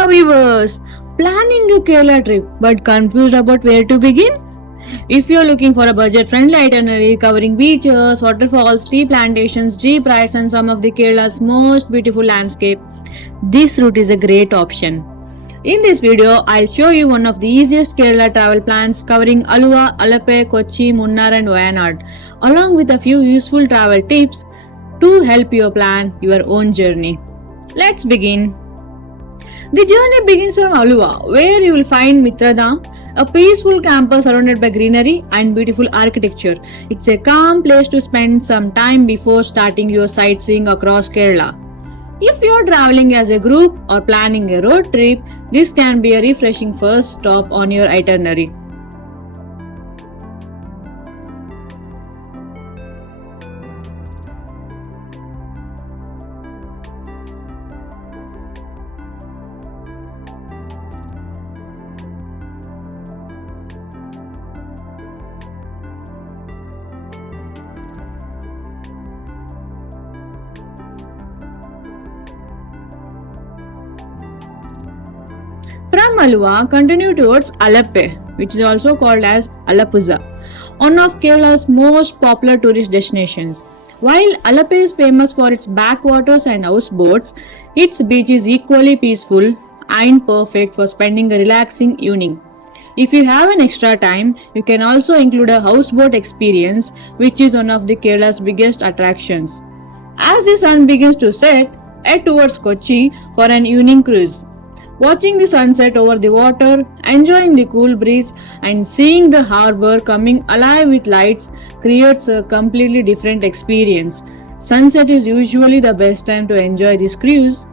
Hello viewers! Planning a Kerala trip but confused about where to begin? If you're looking for a budget-friendly itinerary covering beaches, waterfalls, tea plantations, jeep rides and some of the Kerala's most beautiful landscape, this route is a great option. In this video, I'll show you one of the easiest Kerala travel plans covering Aluva, Alappe, Kochi, Munnar and Wayanad, along with a few useful travel tips to help you plan your own journey. Let's begin. The journey begins from Aluva, where you will find Mitradam, a peaceful campus surrounded by greenery and beautiful architecture. It's a calm place to spend some time before starting your sightseeing across Kerala. If you are traveling as a group or planning a road trip, this can be a refreshing first stop on your itinerary. From Aluva, continue towards Alappe, which is also called as Alappuzha, one of Kerala's most popular tourist destinations. While Alappe is famous for its backwaters and houseboats, its beach is equally peaceful and perfect for spending a relaxing evening. If you have an extra time, you can also include a houseboat experience, which is one of the Kerala's biggest attractions. As the sun begins to set, head towards Kochi for an evening cruise. Watching the sunset over the water, enjoying the cool breeze, and seeing the harbor coming alive with lights creates a completely different experience. Sunset is usually the best time to enjoy this cruise.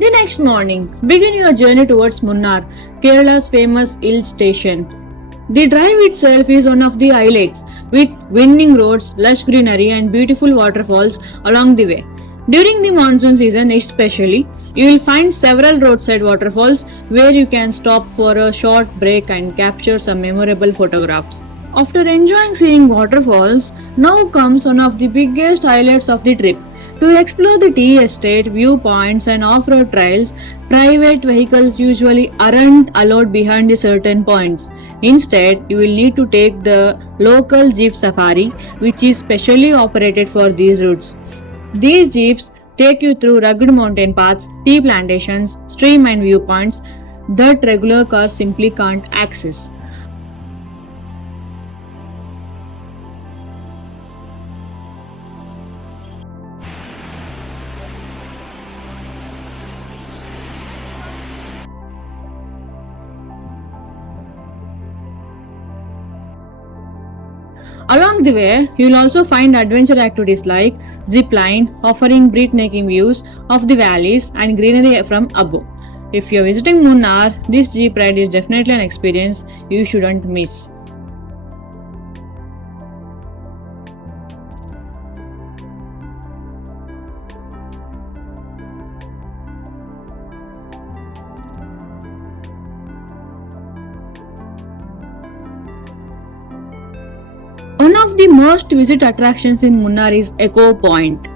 The next morning, begin your journey towards Munnar, Kerala's famous hill station. The drive itself is one of the highlights, with winding roads, lush greenery and beautiful waterfalls along the way. During the monsoon season especially, you will find several roadside waterfalls where you can stop for a short break and capture some memorable photographs. After enjoying seeing waterfalls, now comes one of the biggest highlights of the trip. To explore the tea estate, viewpoints and off-road trails, private vehicles usually aren't allowed behind the certain points. Instead, you will need to take the local jeep safari, which is specially operated for these routes. These jeeps take you through rugged mountain paths, tea plantations, stream and viewpoints that regular cars simply can't access. Along the way, you will also find adventure activities like zip line, offering breathtaking views of the valleys and greenery from above. If you are visiting Munnar, this jeep ride is definitely an experience you shouldn't miss. One of the most visited attractions in Munnar is Echo Point.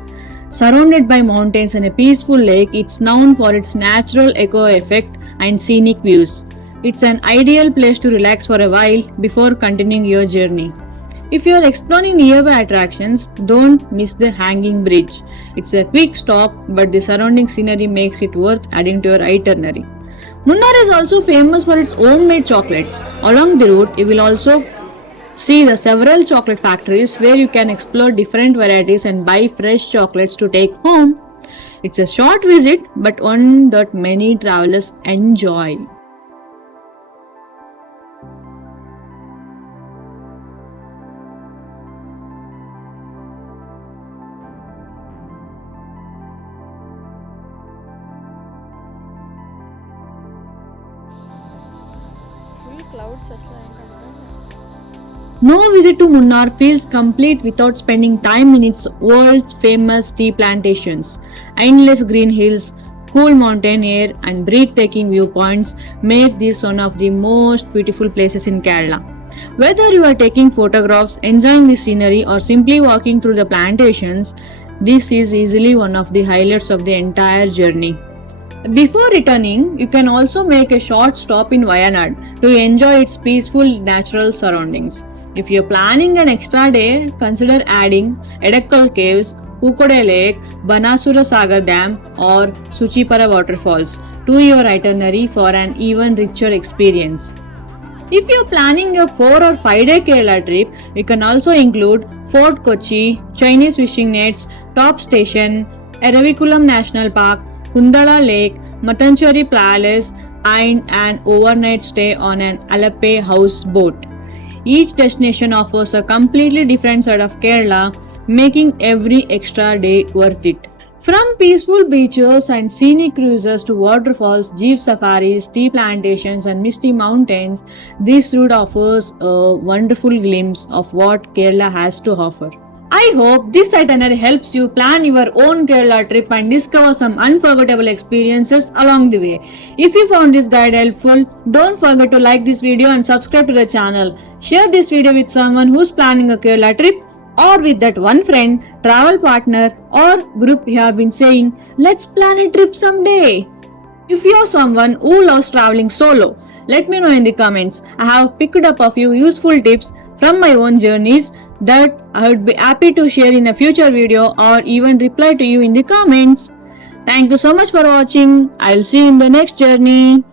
Surrounded by mountains and a peaceful lake, it's known for its natural echo effect and scenic views. It's an ideal place to relax for a while before continuing your journey. If you are exploring nearby attractions, don't miss the Hanging Bridge. It's a quick stop, but the surrounding scenery makes it worth adding to your itinerary. Munnar is also famous for its homemade chocolates. Along the route, you will also see the several chocolate factories where you can explore different varieties and buy fresh chocolates to take home. It's a short visit, but one that many travelers enjoy. No visit to Munnar feels complete without spending time in its world's famous tea plantations. Endless green hills, cool mountain air, and breathtaking viewpoints make this one of the most beautiful places in Kerala. Whether you are taking photographs, enjoying the scenery, or simply walking through the plantations, this is easily one of the highlights of the entire journey. Before returning, you can also make a short stop in Wayanad to enjoy its peaceful natural surroundings. If you're planning an extra day, consider adding Edakkal Caves, Pukode Lake, Banasura Sagar Dam, or Suchipara waterfalls to your itinerary for an even richer experience. If you're planning a 4 or 5 day Kerala trip, you can also include Fort Kochi, Chinese fishing nets, Top Station, Eravikulam National Park, Kundala Lake, Matanchari Palace, and an overnight stay on an Alappe houseboat. Each destination offers a completely different side of Kerala, making every extra day worth it. From peaceful beaches and scenic cruises to waterfalls, jeep safaris, tea plantations, and misty mountains, this route offers a wonderful glimpse of what Kerala has to offer. I hope this itinerary helps you plan your own Kerala trip and discover some unforgettable experiences along the way. If you found this guide helpful, don't forget to like this video and subscribe to the channel. Share this video with someone who's planning a Kerala trip, or with that one friend, travel partner, or group you have been saying, let's plan a trip someday. If you're someone who loves traveling solo, let me know in the comments. I have picked up a few useful tips from my own journeys that I would be happy to share in a future video or even reply to you in the comments. Thank you so much for watching. I'll see you in the next journey.